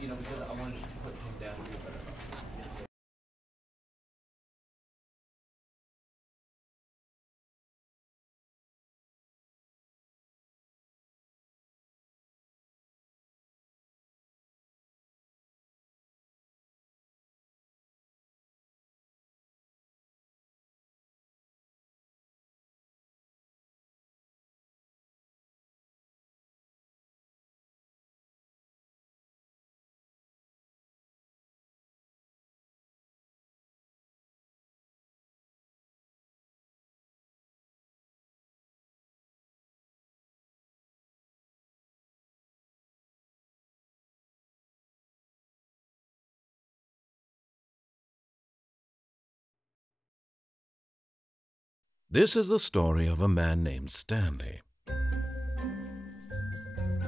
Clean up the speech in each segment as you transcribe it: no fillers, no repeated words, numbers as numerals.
You know, because I wanted to put him down here. This is the story of a man named Stanley.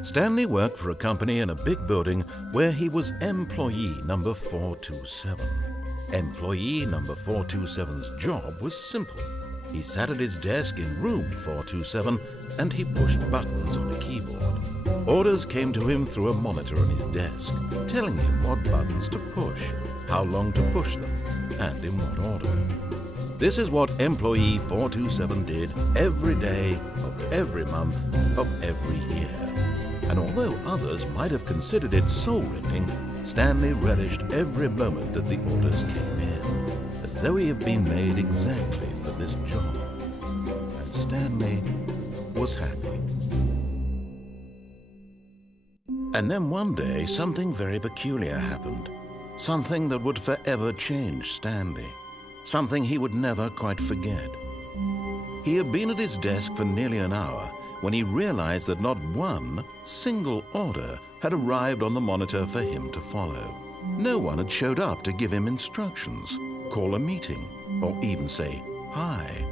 Stanley worked for a company in a big building where he was employee number 427. Employee number 427's job was simple. He sat at his desk in room 427 and he pushed buttons on a keyboard. Orders came to him through a monitor on his desk, telling him what buttons to push, how long to push them, and in what order. This is what employee 427 did every day of every month of every year. And although others might have considered it soul-rending, Stanley relished every moment that the orders came in, as though he had been made exactly for this job. And Stanley was happy. And then one day, something very peculiar happened. Something that would forever change Stanley. Something he would never quite forget. He had been at his desk for nearly an hour when he realized that not one single order had arrived on the monitor for him to follow. No one had showed up to give him instructions, call a meeting, or even say hi.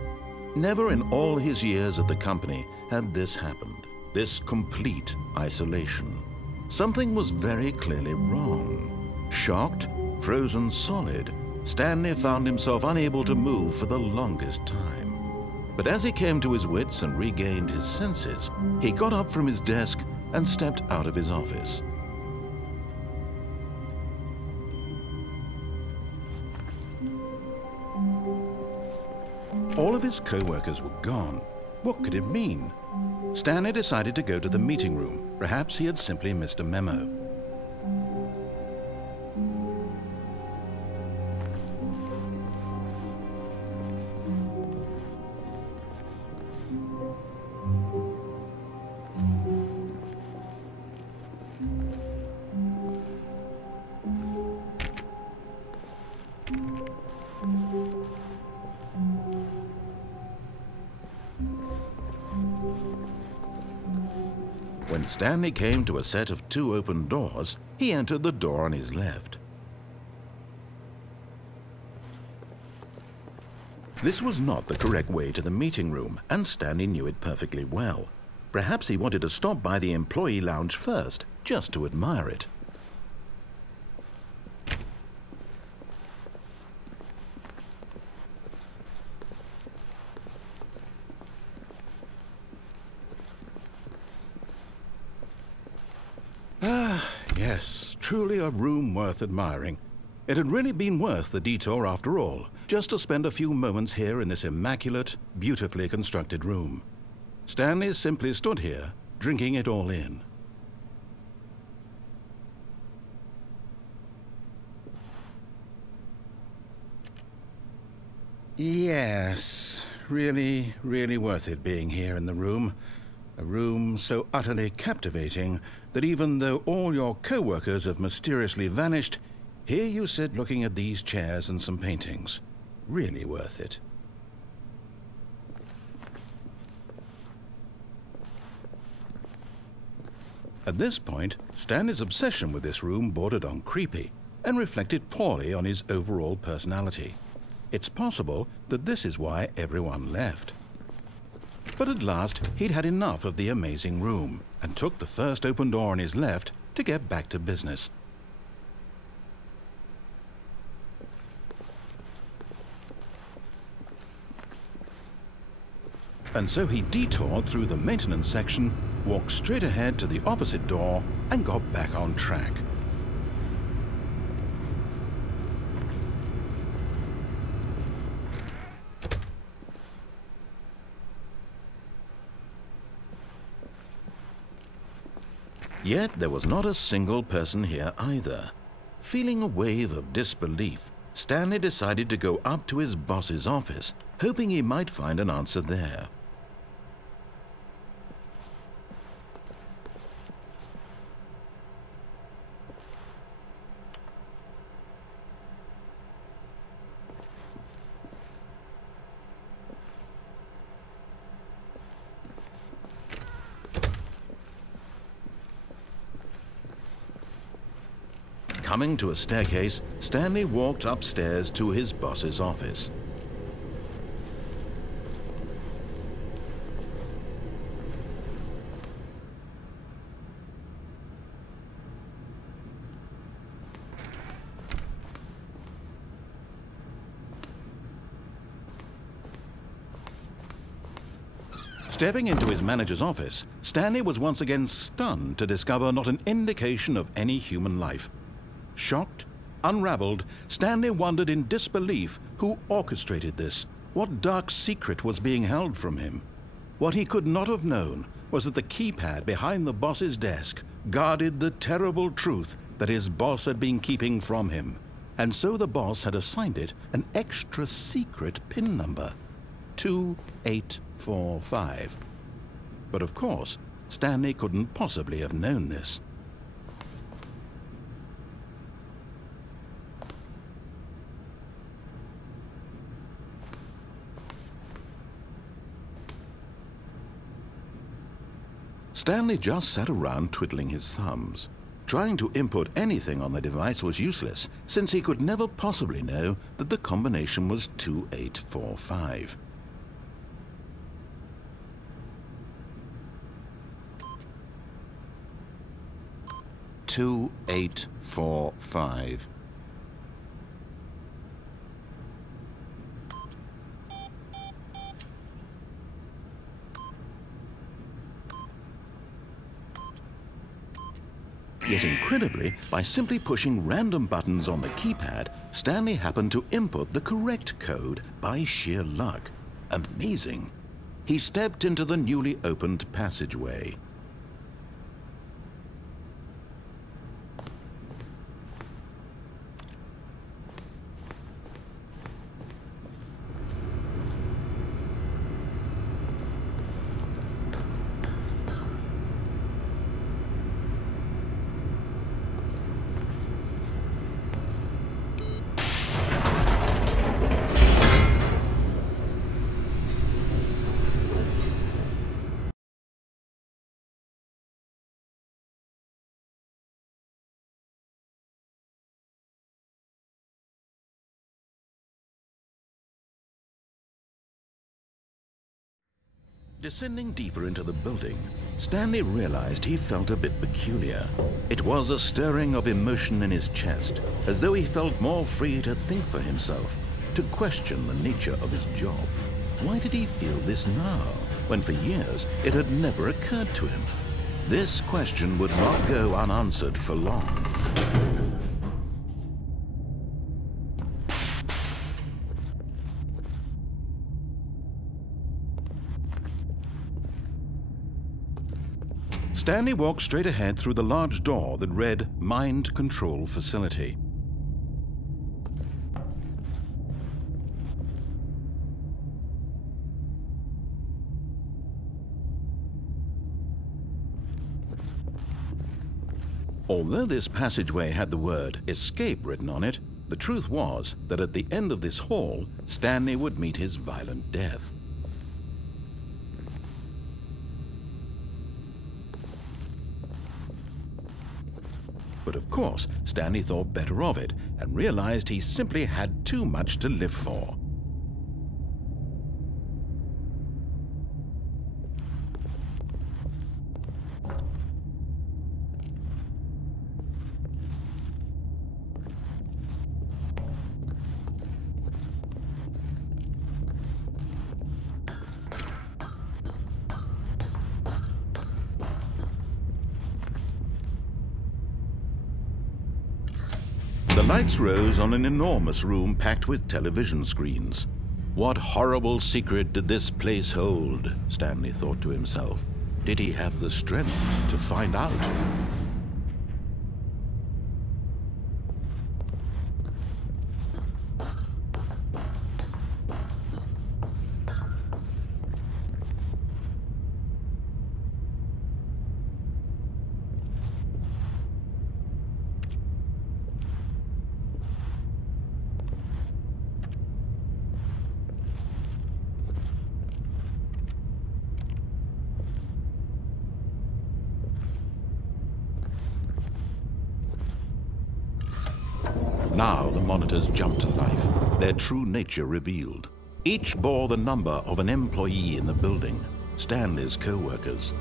Never in all his years at the company had this happened, this complete isolation. Something was very clearly wrong. Shocked, frozen solid, Stanley found himself unable to move for the longest time. But as he came to his wits and regained his senses, he got up from his desk and stepped out of his office. All of his co-workers were gone. What could it mean? Stanley decided to go to the meeting room. Perhaps he had simply missed a memo. When Stanley came to a set of 2 open doors, he entered the door on his left. This was not the correct way to the meeting room, and Stanley knew it perfectly well. Perhaps he wanted to stop by the employee lounge first, just to admire it. Yes, truly a room worth admiring. It had really been worth the detour after all, just to spend a few moments here in this immaculate, beautifully constructed room. Stanley simply stood here, drinking it all in. Yes, really, really worth it being here in the room. A room so utterly captivating that even though all your co-workers have mysteriously vanished, here you sit looking at these chairs and some paintings. Really worth it. At this point, Stanley's obsession with this room bordered on creepy and reflected poorly on his overall personality. It's possible that this is why everyone left. But at last, he'd had enough of the amazing room and took the first open door on his left to get back to business. And so he detoured through the maintenance section walked straight ahead to the opposite door and got back on track. Yet there was not a single person here either. Feeling a wave of disbelief, Stanley decided to go up to his boss's office, hoping he might find an answer there. Coming to a staircase, Stanley walked upstairs to his boss's office. Stepping into his manager's office, Stanley was once again stunned to discover not an indication of any human life. Shocked, unraveled, Stanley wondered in disbelief who orchestrated this, what dark secret was being held from him. What he could not have known was that the keypad behind the boss's desk guarded the terrible truth that his boss had been keeping from him, and so the boss had assigned it an extra secret PIN number, 2845. But of course, Stanley couldn't possibly have known this. Stanley just sat around twiddling his thumbs. Trying to input anything on the device was useless, since he could never possibly know that the combination was 2845. "2845. Yet incredibly, by simply pushing random buttons on the keypad, Stanley happened to input the correct code by sheer luck. Amazing. He stepped into the newly opened passageway. Descending deeper into the building, Stanley realized he felt a bit peculiar. It was a stirring of emotion in his chest, as though he felt more free to think for himself, to question the nature of his job. Why did he feel this now, when for years it had never occurred to him? This question would not go unanswered for long. Stanley walked straight ahead through the large door that read Mind Control Facility. Although this passageway had the word Escape written on it, the truth was that at the end of this hall, Stanley would meet his violent death. But of course, Stanley thought better of it and realized he simply had too much to live for. The lights rose on an enormous room packed with television screens. What horrible secret did this place hold? Stanley thought to himself. Did he have the strength to find out? Now the monitors jumped to life, their true nature revealed. Each bore the number of an employee in the building, Stanley's co-workers.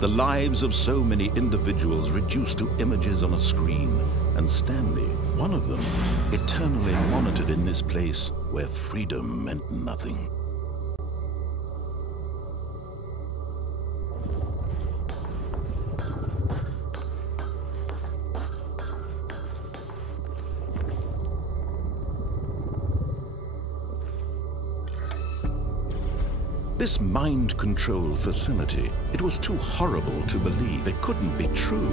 The lives of so many individuals reduced to images on a screen, and Stanley, one of them, eternally monitored in this place where freedom meant nothing. This mind control facility, it was too horrible to believe. It couldn't be true.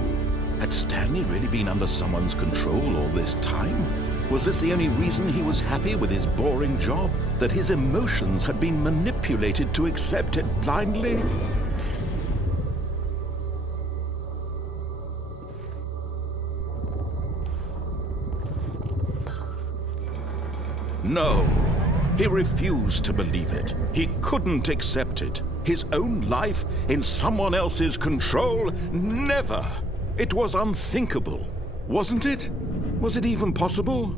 Had Stanley really been under someone's control all this time? Was this the only reason he was happy with his boring job? That his emotions had been manipulated to accept it blindly? No. He refused to believe it. He couldn't accept it. His own life in someone else's control? Never! It was unthinkable, wasn't it? Was it even possible?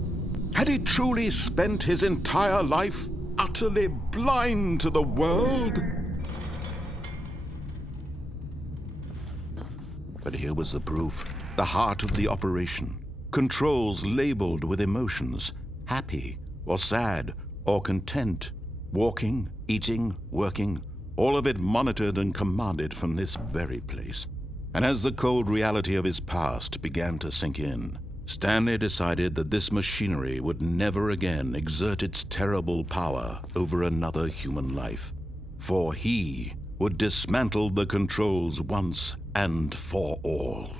Had he truly spent his entire life utterly blind to the world? But here was the proof, the heart of the operation. Controls labeled with emotions, happy or sad, or content, walking, eating, working, all of it monitored and commanded from this very place. And as the cold reality of his past began to sink in, Stanley decided that this machinery would never again exert its terrible power over another human life, for he would dismantle the controls once and for all.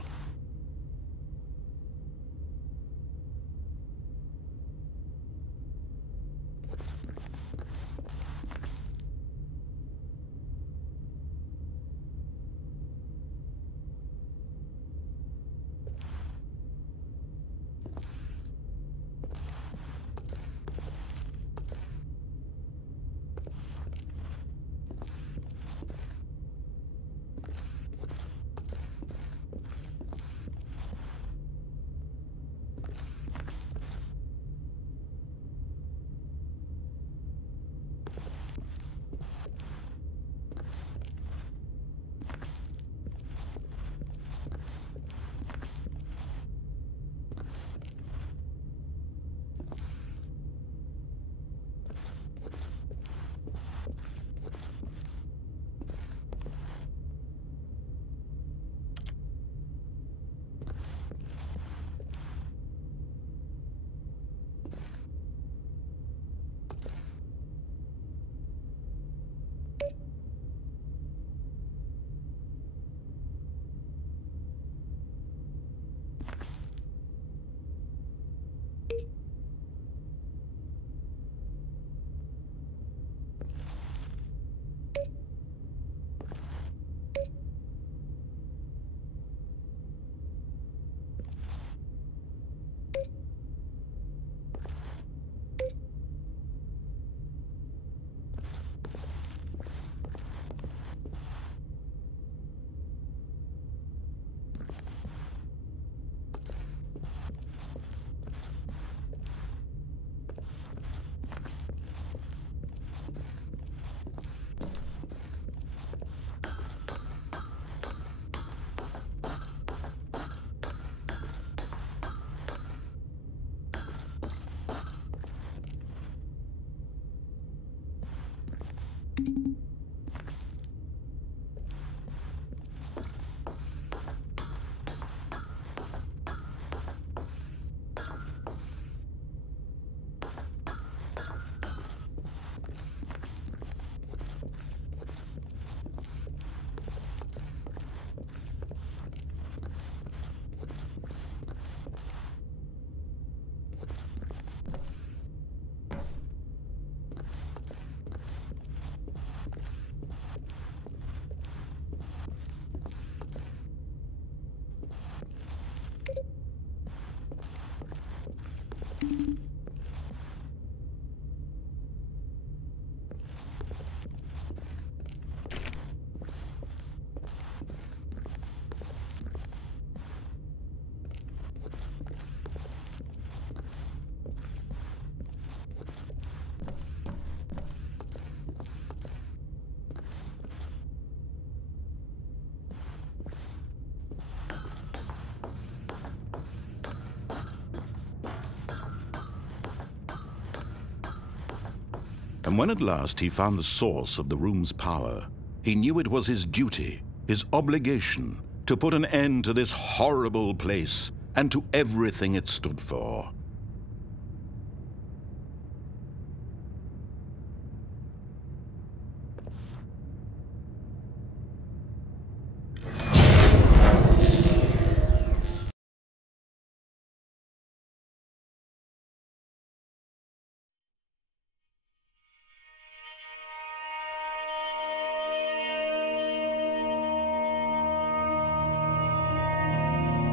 And when at last he found the source of the room's power, he knew it was his duty, his obligation, to put an end to this horrible place and to everything it stood for.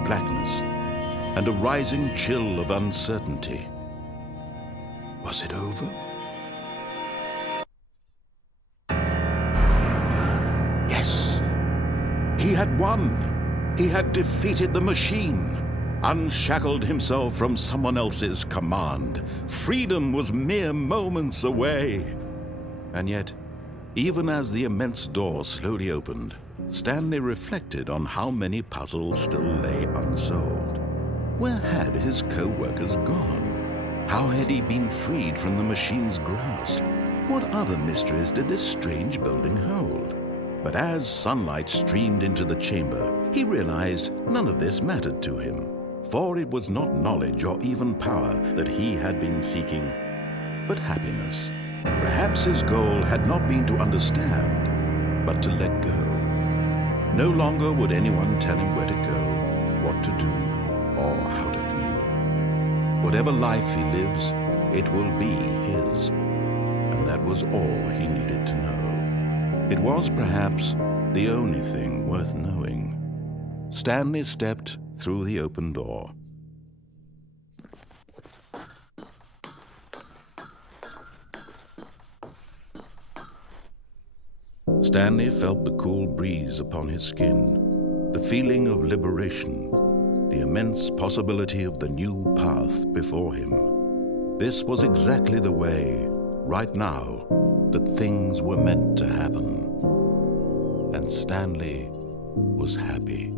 Blackness and a rising chill of uncertainty. Was it over? Yes! He had won! He had defeated the machine, unshackled himself from someone else's command. Freedom was mere moments away. And yet, even as the immense door slowly opened, Stanley reflected on how many puzzles still lay unsolved. Where had his co-workers gone? How had he been freed from the machine's grasp? What other mysteries did this strange building hold? But as sunlight streamed into the chamber, he realized none of this mattered to him, for it was not knowledge or even power that he had been seeking, but happiness. Perhaps his goal had not been to understand, but to let go. No longer would anyone tell him where to go, what to do, or how to feel. Whatever life he lives, it will be his. And that was all he needed to know. It was perhaps the only thing worth knowing. Stanley stepped through the open door. Stanley felt the cool breeze upon his skin, the feeling of liberation, the immense possibility of the new path before him. This was exactly the way, right now, that things were meant to happen. And Stanley was happy.